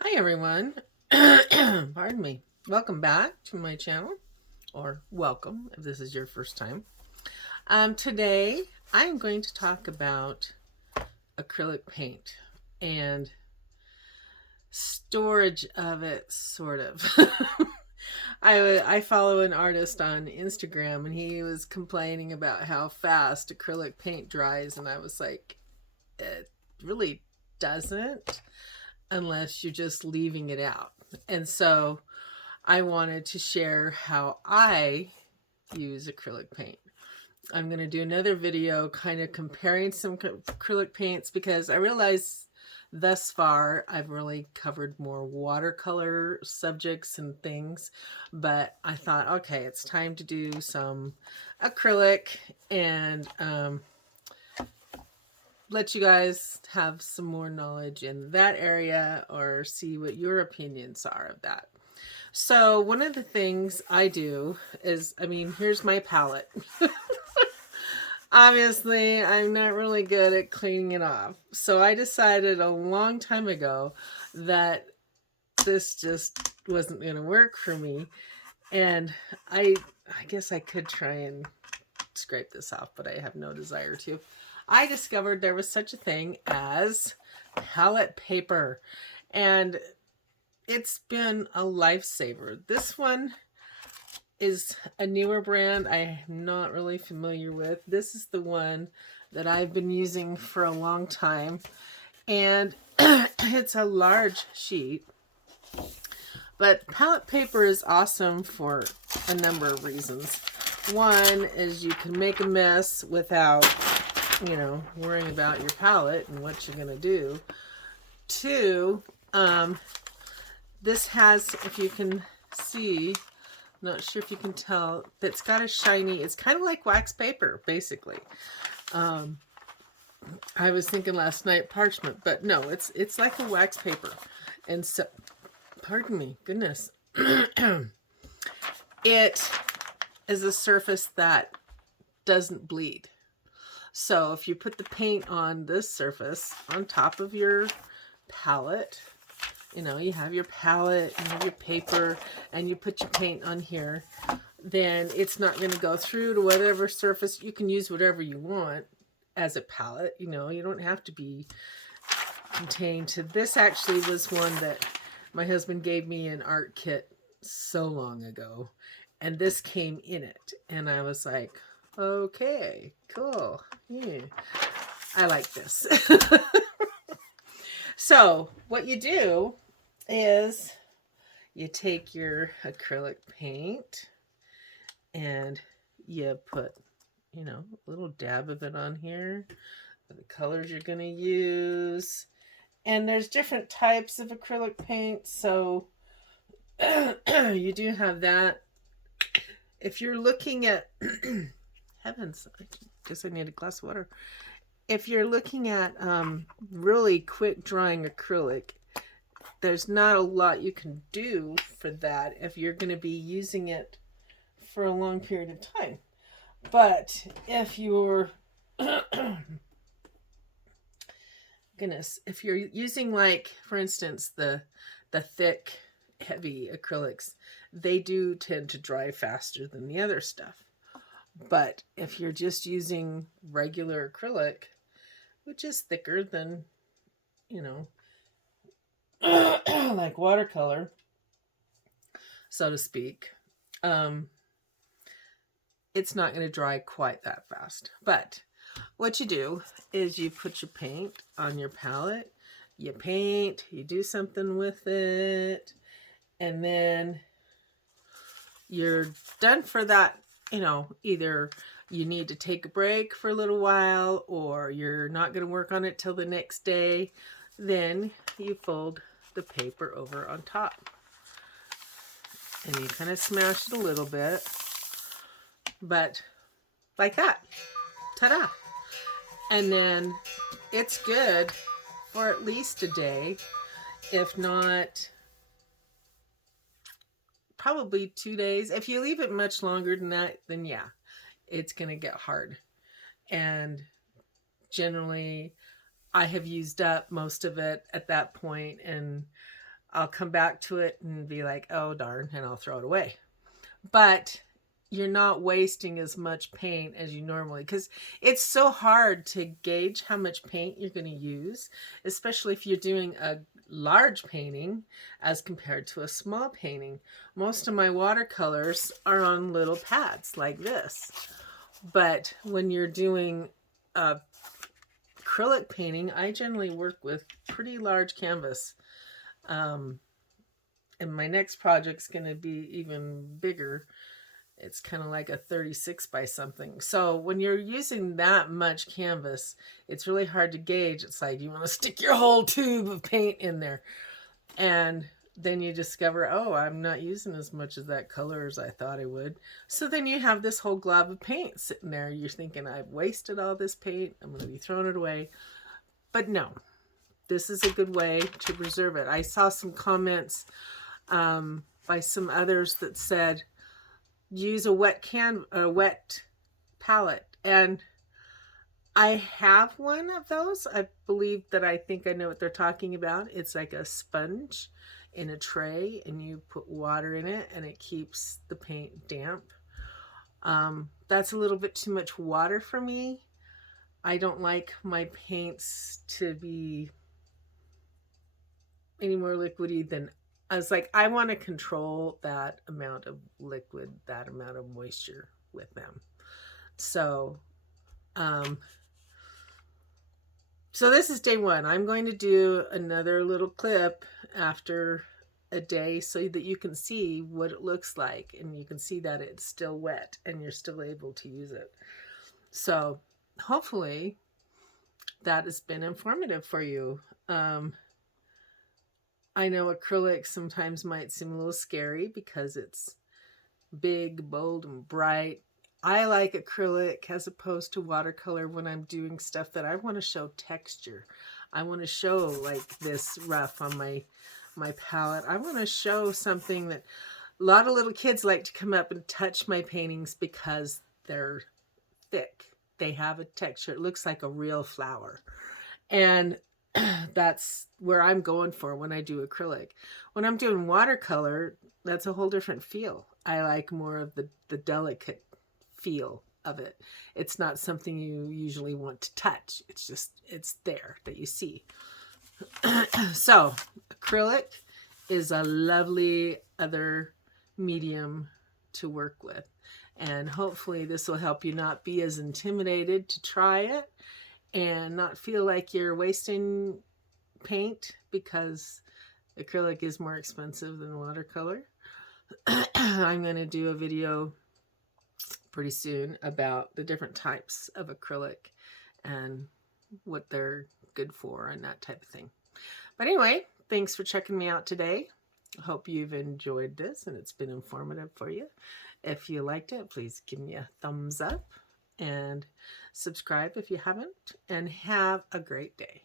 Hi everyone. Pardon me. Welcome back to my channel, or welcome if this is your first time. Today I'm going to talk about acrylic paint and storage of it, sort of. I follow an artist on Instagram and he was complaining about how fast acrylic paint dries, and I was like, it really doesn't unless you're just leaving it out. And so I wanted to share how I use acrylic paint. I'm going to do another video kind of comparing some acrylic paints because I realize thus far I've really covered more watercolor subjects and things, but I thought, okay, it's time to do some acrylic and let you guys have some more knowledge in that area or see what your opinions are of that. So one of the things I do is, here's my palette. Obviously, I'm not really good at cleaning it off. So I decided a long time ago that this just wasn't going to work for me. And I guess I could try and scrape this off, but I have no desire to. I discovered there was such a thing as palette paper, and it's been a lifesaver. This one is a newer brand I'm not really familiar with. This is the one that I've been using for a long time, and it's a large sheet. But palette paper is awesome for a number of reasons. One is you can make a mess without, worrying about your palette and what you're going to do. Two, this has, if you can see, I'm not sure if you can tell, that's got a shiny, it's kind of like wax paper, basically. I was thinking last night parchment, but no, it's like a wax paper. And so, pardon me, goodness. It is a surface that doesn't bleed. So if you put the paint on this surface on top of your palette, you have your palette, you have your paper, and you put your paint on here, then it's not going to go through to whatever surface. You can use whatever you want as a palette. You don't have to be contained to this. Actually was one that my husband gave me an art kit so long ago, and this came in it, and I was like, okay, cool. Yeah, I like this. So what you do is you take your acrylic paint and you put, a little dab of it on here, the colors you're going to use. And there's different types of acrylic paint, so you do have that. If you're looking at heavens, I guess I need a glass of water. If you're looking at really quick drying acrylic, there's not a lot you can do for that if you're going to be using it for a long period of time. But if you're goodness, if you're using, like, for instance, the thick heavy acrylics, they do tend to dry faster than the other stuff. But if you're just using regular acrylic, which is thicker than, like watercolor, so to speak, it's not going to dry quite that fast. But what you do is you put your paint on your palette, you paint, you do something with it, and then you're done for that. Either you need to take a break for a little while, or you're not going to work on it till the next day. Then you fold the paper over on top, and you kind of smash it a little bit, but like that. Ta-da! And then it's good for at least a day, if not probably 2 days. If you leave it much longer than that, then yeah, it's going to get hard. And generally, I have used up most of it at that point, and I'll come back to it and be like, oh darn, and I'll throw it away. But you're not wasting as much paint as you normally, because it's so hard to gauge how much paint you're going to use, especially if you're doing a large painting as compared to a small painting. Most of my watercolors are on little pads like this, but when you're doing a acrylic painting, I generally work with pretty large canvas. And my next project's going to be even bigger. It's kind of like a 36 by something. So when you're using that much canvas, it's really hard to gauge. It's like you want to stick your whole tube of paint in there. And then you discover, oh, I'm not using as much of that color as I thought I would. So then you have this whole glob of paint sitting there. You're thinking, I've wasted all this paint. I'm going to be throwing it away. But no, this is a good way to preserve it. I saw some comments by some others that said, use a wet palette, and I have one of those. I think I know what they're talking about. It's like a sponge in a tray, and you put water in it, and it keeps the paint damp. That's a little bit too much water for me. I don't like my paints to be any more liquidy than I was like, I want to control that amount of liquid, that amount of moisture with them. So, so this is day one. I'm going to do another little clip after a day so that you can see what it looks like, and you can see that it's still wet and you're still able to use it. So hopefully that has been informative for you. I know acrylic sometimes might seem a little scary because it's big, bold, and bright. I like acrylic as opposed to watercolor when I'm doing stuff that I want to show texture. I want to show like this rough on my palette. I want to show something that a lot of little kids like to come up and touch my paintings because they're thick. They have a texture. It looks like a real flower. And that's where I'm going for when I do acrylic. When I'm doing watercolor, that's a whole different feel. I like more of the delicate feel of it. It's not something you usually want to touch. It's just, it's there that you see. So acrylic is a lovely other medium to work with. And hopefully this will help you not be as intimidated to try it and not feel like you're wasting paint, because acrylic is more expensive than watercolor. I'm going to do a video pretty soon about the different types of acrylic and what they're good for and that type of thing. But anyway, thanks for checking me out today. I hope you've enjoyed this and it's been informative for you. If you liked it, please give me a thumbs up and subscribe if you haven't, and have a great day.